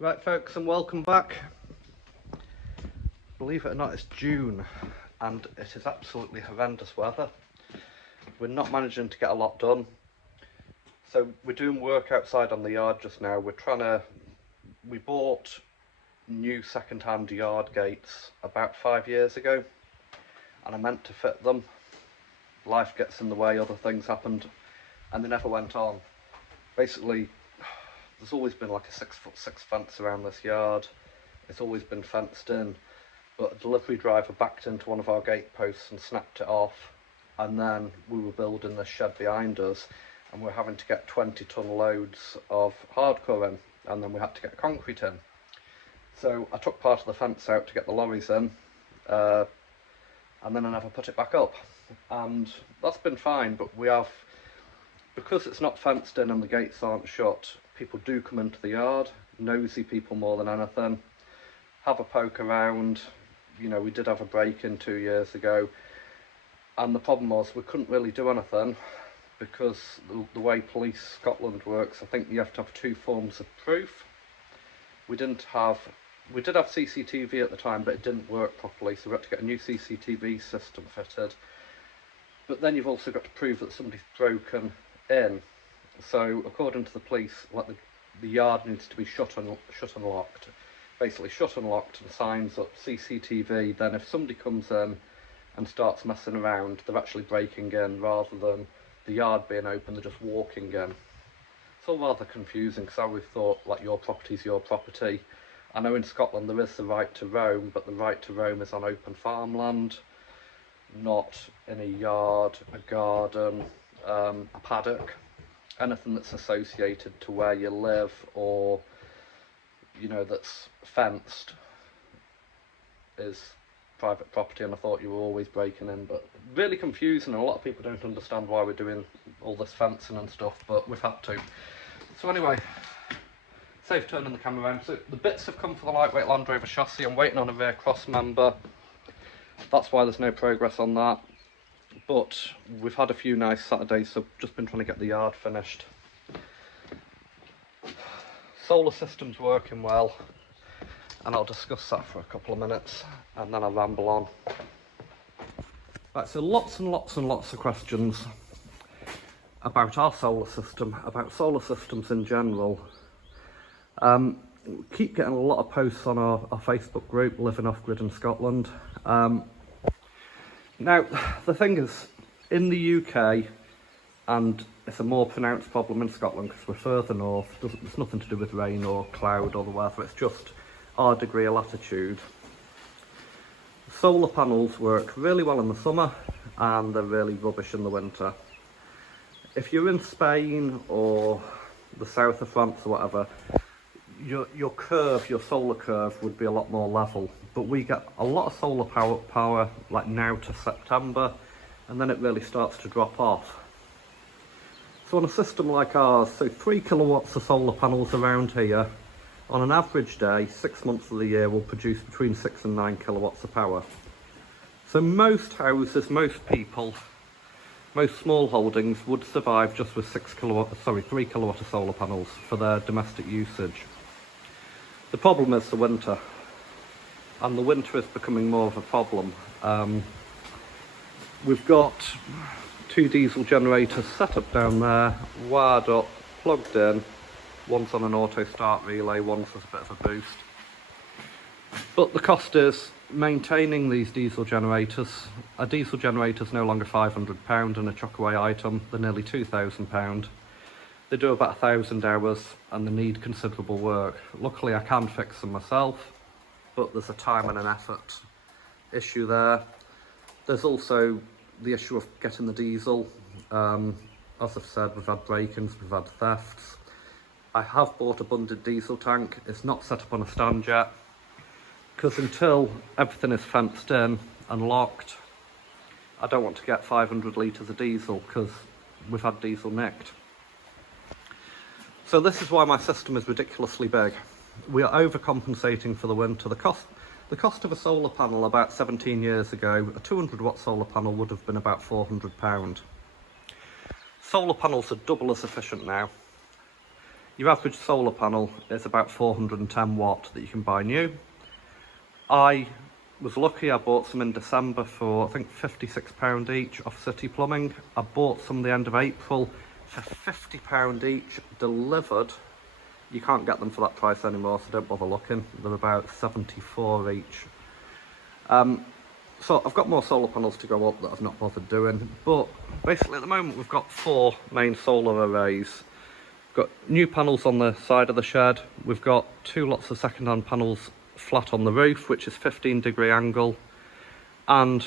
Right folks, and welcome back. Believe it or not, it's June and it is absolutely horrendous weather. We're not managing to get a lot done. So we're doing work outside on the yard just now. We bought new second-hand yard gates about 5 years ago and I meant to fit them. Life gets in the way, other things happened and they never went on. Basically, there's always been like a 6'6" fence around this yard. It's always been fenced in, but a delivery driver backed into one of our gate posts and snapped it off, and then we were building this shed behind us and we're having to get 20-ton loads of hardcore in, and then we had to get concrete in. So I took part of the fence out to get the lorries in, and then I never put it back up, and that's been fine. But because it's not fenced in and the gates aren't shut, people do come into the yard, nosy people more than anything, have a poke around. You know, we did have a break-in 2 years ago, and the problem was we couldn't really do anything because the way Police Scotland works, I think you have to have 2 forms of proof. We did have CCTV at the time, but it didn't work properly, so we had to get a new CCTV system fitted. But then you've also got to prove that somebody's broken in. So according to the police, like the yard needs to be shut and locked. Basically shut and locked, and signs up CCTV. Then if somebody comes in and starts messing around, they're actually breaking in rather than the yard being open, they're just walking in. It's all rather confusing because I always thought like your property's your property. I know in Scotland there is the right to roam, but the right to roam is on open farmland, not in a yard, a garden, a paddock. Anything that's associated to where you live, or you know, that's fenced, is private property, and I thought you were always breaking in. But really confusing, and a lot of people don't understand why we're doing all this fencing and stuff, but we've had to. So anyway, safe turning the camera around. So the bits have come for the lightweight Land Rover chassis. I'm waiting on a rear cross member. That's why there's no progress on that. But we've had a few nice Saturdays, so just been trying to get the yard finished. Solar system's working well, and I'll discuss that for a couple of minutes and then I'll ramble on. Right, so lots and lots and lots of questions about our solar system, about solar systems in general. We keep getting a lot of posts on our Facebook group, Living Off Grid in Scotland. Now, the thing is, in the UK, and it's a more pronounced problem in Scotland because we're further north, there's nothing to do with rain or cloud or the weather, it's just our degree of latitude. Solar panels work really well in the summer and they're really rubbish in the winter. If you're in Spain or the south of France or whatever, your solar curve would be a lot more level. But we get a lot of solar power like now to September, and then it really starts to drop off. So on a system like ours, so 3 kilowatts of solar panels around here, on an average day, 6 months of the year, will produce between 6 and 9 kilowatts of power. So most houses, most people, most small holdings would survive just with 3 kilowatt of solar panels for their domestic usage. The problem is the winter. And the winter is becoming more of a problem. We've got 2 diesel generators set up down there, wired up, plugged in. One's on an auto start relay, one's as a bit of a boost. But the cost is maintaining these diesel generators. A diesel generator is no longer £500 and a chuck away item, they're nearly £2,000. They do about 1,000 hours and they need considerable work. Luckily I can fix them myself, but there's a time and an effort issue there. There's also the issue of getting the diesel. As I've said, we've had break-ins, we've had thefts. I have bought a bundled diesel tank. It's not set up on a stand yet, because until everything is fenced in and locked, I don't want to get 500 litres of diesel, because we've had diesel nicked. So this is why my system is ridiculously big. We are overcompensating for the winter. The cost of a solar panel about 17 years ago, a 200 watt solar panel would have been about £400. Solar panels are double as efficient now. Your average solar panel is about 410 watt that you can buy new. I was lucky, I bought some in December for I think £56 each off City Plumbing. I bought some the end of April for £50 each delivered. You can't get them for that price anymore, so don't bother looking. They're about 74 each. So I've got more solar panels to go up that I've not bothered doing, but basically at the moment we've got 4 main solar arrays. We've got new panels on the side of the shed, we've got 2 lots of second-hand panels flat on the roof, which is 15-degree angle, and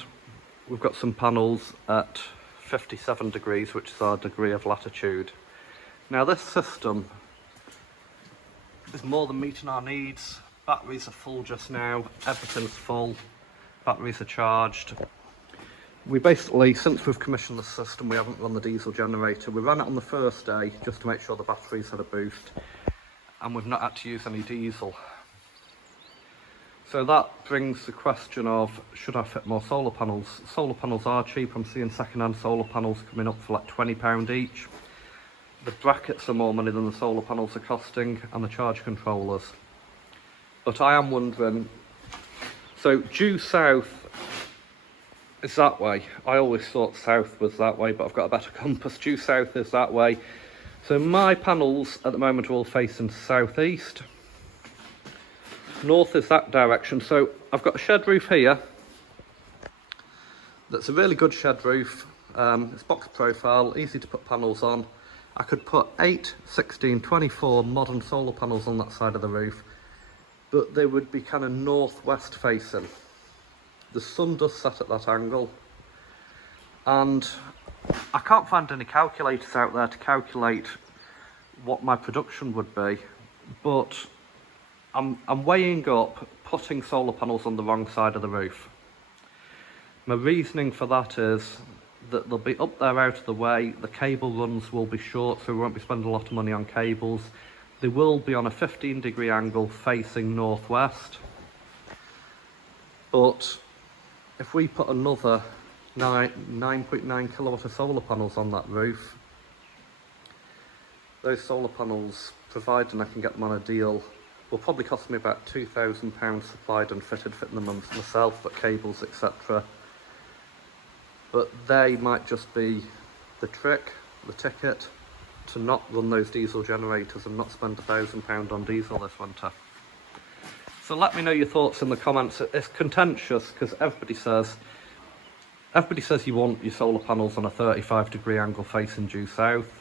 we've got some panels at 57 degrees, which is our degree of latitude. Now this system is more than meeting our needs. Batteries are full just now, everything's full, batteries are charged. We basically, since we've commissioned the system, we haven't run the diesel generator. We ran it on the first day just to make sure the batteries had a boost, and we've not had to use any diesel. So that brings the question of, should I fit more solar panels? Solar panels are cheap. I'm seeing second-hand solar panels coming up for like £20 each. The brackets are more money than the solar panels are costing, and the charge controllers. But I am wondering, so due south is that way. I always thought south was that way, but I've got a better compass. Due south is that way. So my panels at the moment are all facing southeast. North is that direction. So I've got a shed roof here that's a really good shed roof. It's box profile, easy to put panels on. I could put 8, 16, 24 modern solar panels on that side of the roof, but they would be kind of northwest facing. The sun does set at that angle, and I can't find any calculators out there to calculate what my production would be, but I'm weighing up putting solar panels on the wrong side of the roof. My reasoning for that is that they'll be up there out of the way, the cable runs will be short, so we won't be spending a lot of money on cables. They will be on a 15-degree angle facing northwest, but if we put another 9.9 kilowatt of solar panels on that roof, those solar panels, providing I can get them on a deal, will probably cost me about £2,000 supplied and fitting the month myself, but cables, etc. But they might just be the trick, the ticket, to not run those diesel generators and not spend £1,000 on diesel this winter. So let me know your thoughts in the comments. It's contentious because everybody says you want your solar panels on a 35-degree angle facing due south,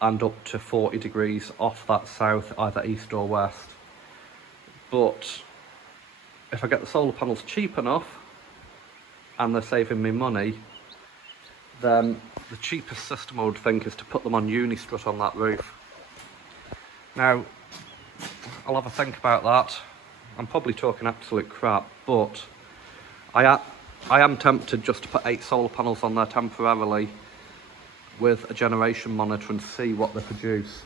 and up to 40 degrees off that south, either east or west. But if I get the solar panels cheap enough and they're saving me money, then the cheapest system I would think is to put them on uni-strut on that roof. Now, I'll have a think about that. I'm probably talking absolute crap, but I am tempted just to put 8 solar panels on there temporarily with a generation monitor and see what they produce.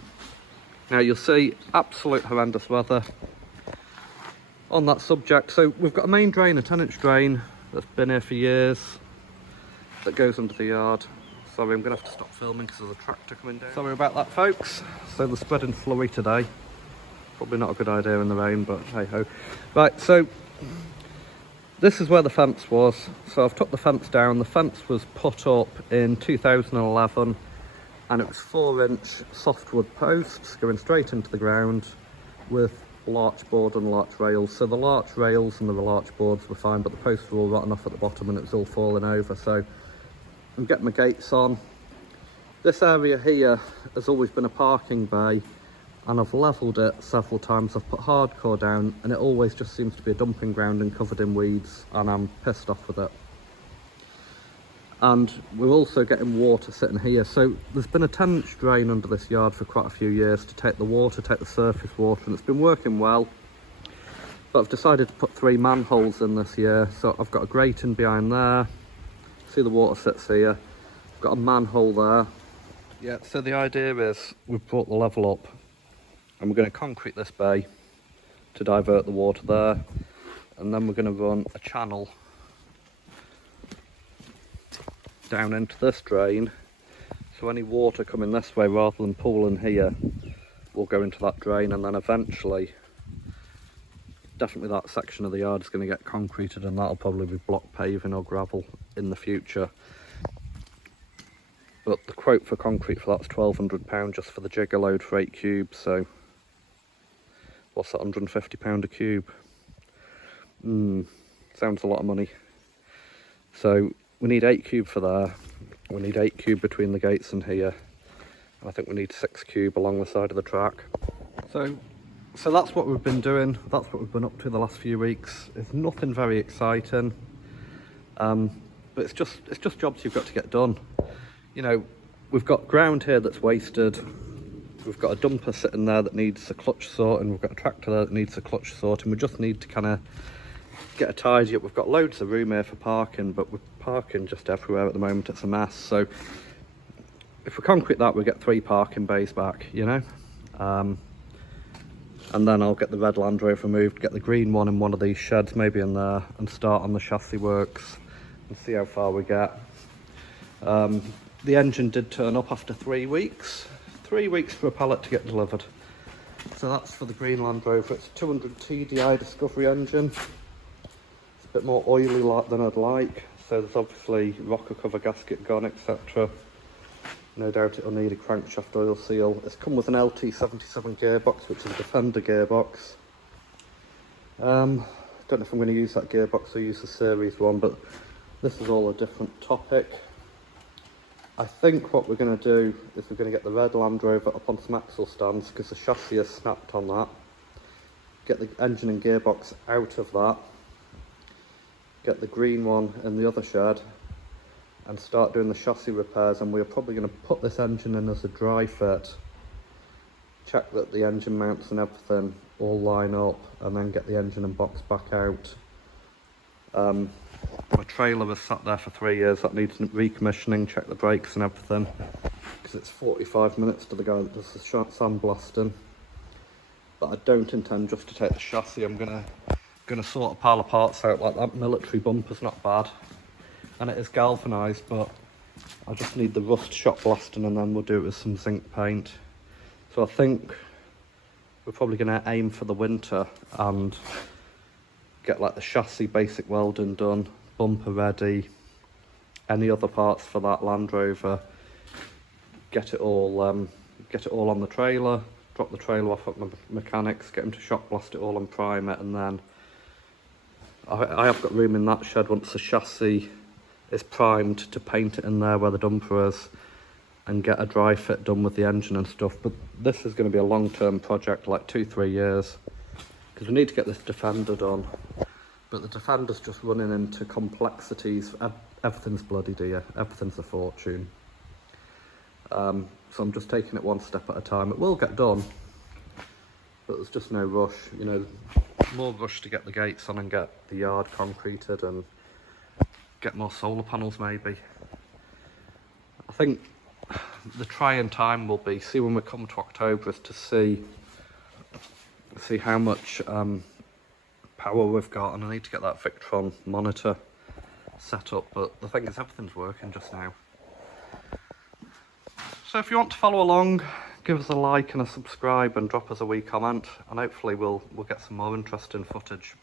Now you'll see absolute horrendous weather on that subject. So we've got a main drain, a 10-inch drain that's been here for years, that goes under the yard. Sorry, I'm gonna have to stop filming because there's a tractor coming down. Sorry about that, folks. So they're spreading slurry today. Probably not a good idea in the rain, but hey ho. Right, so this is where the fence was. So I've took the fence down. The fence was put up in 2011, and it was 4-inch softwood posts going straight into the ground with larch board and larch rails. So the larch rails and the larch boards were fine, but the posts were all rotten off at the bottom and it was all falling over. So I'm getting my gates on. This area here has always been a parking bay, and I've levelled it several times. I've put hardcore down and it always just seems to be a dumping ground and covered in weeds, and I'm pissed off with it. And we're also getting water sitting here. So there's been a 10-inch drain under this yard for quite a few years to take the water, take the surface water, and it's been working well. But I've decided to put 3 manholes in this year. So I've got a grating behind there. See, the water sits here. I've got a manhole there. Yeah, so the idea is we've brought the level up and we're going to concrete this bay to divert the water there, and then we're going to run a channel down into this drain, so any water coming this way rather than pooling here will go into that drain, and then eventually definitely that section of the yard is going to get concreted, and that'll probably be block paving or gravel in the future. But the quote for concrete for that's £1,200 just for the jigger load for 8 cubes, so what's that, £150 a cube? Sounds a lot of money. So we need 8 cube for there, we need 8 cube between the gates and here, and I think we need 6 cube along the side of the track. So that's what we've been doing, that's what we've been up to the last few weeks. It's nothing very exciting, but it's just jobs you've got to get done. You know, we've got ground here that's wasted, we've got a dumper sitting there that needs a clutch sorting, we've got a tractor there that needs a clutch sorting. We just need to kind of get a tidy up. We've got loads of room here for parking, but we're parking just everywhere at the moment, it's a mess. So if we concrete that, we get 3 parking bays back, you know. And then I'll get the red Land Rover moved, get the green one in one of these sheds, maybe in there, and start on the chassis works and see how far we get. The engine did turn up after 3 weeks. 3 weeks for a pallet to get delivered. So that's for the green Land Rover. It's a 200 TDI Discovery engine. It's a bit more oily than I'd like. So there's obviously rocker cover gasket gone, etc. No doubt it'll need a crankshaft oil seal. It's come with an LT77 gearbox, which is a Defender gearbox. Don't know if I'm going to use that gearbox or use the series one, but this is all a different topic. I think what we're going to do is we're going to get the red Land Rover up on some axle stands, because the chassis is snapped on that. Get the engine and gearbox out of that. Get the green one in the other shed and start doing the chassis repairs, and we're probably going to put this engine in as a dry fit. Check that the engine mounts and everything all line up, and then get the engine and box back out. My trailer was sat there for 3 years, that needs recommissioning, check the brakes and everything, because it's 45 minutes to the guy that does the sandblasting. But I don't intend just to take the chassis. I'm gonna sort a pile of parts out. Like that military bumper's not bad, and it is galvanised, but I just need the rust shot blasting, and then we'll do it with some zinc paint. So I think we're probably going to aim for the winter and get like the chassis basic welding done, bumper ready, any other parts for that Land Rover, get it all on the trailer, drop the trailer off at my mechanics, get them to shock blast it all and prime it, and then I have got room in that shed once the chassis is primed to paint it in there where the dumper is and get a dry fit done with the engine and stuff. But this is going to be a long-term project, like 2-3 years, because we need to get this Defender done. But the Defender's just running into complexities. Everything's bloody dear, everything's a fortune. So I'm just taking it one step at a time. It will get done, but there's just no rush. You know, more rush to get the gates on and get the yard concreted and get more solar panels maybe. I think the trying time will be, see when we come to October, is to see how much power we've got, and I need to get that Victron monitor set up, but the thing is everything's working just now. So if you want to follow along, give us a like and a subscribe and drop us a wee comment, and hopefully we'll get some more interesting footage.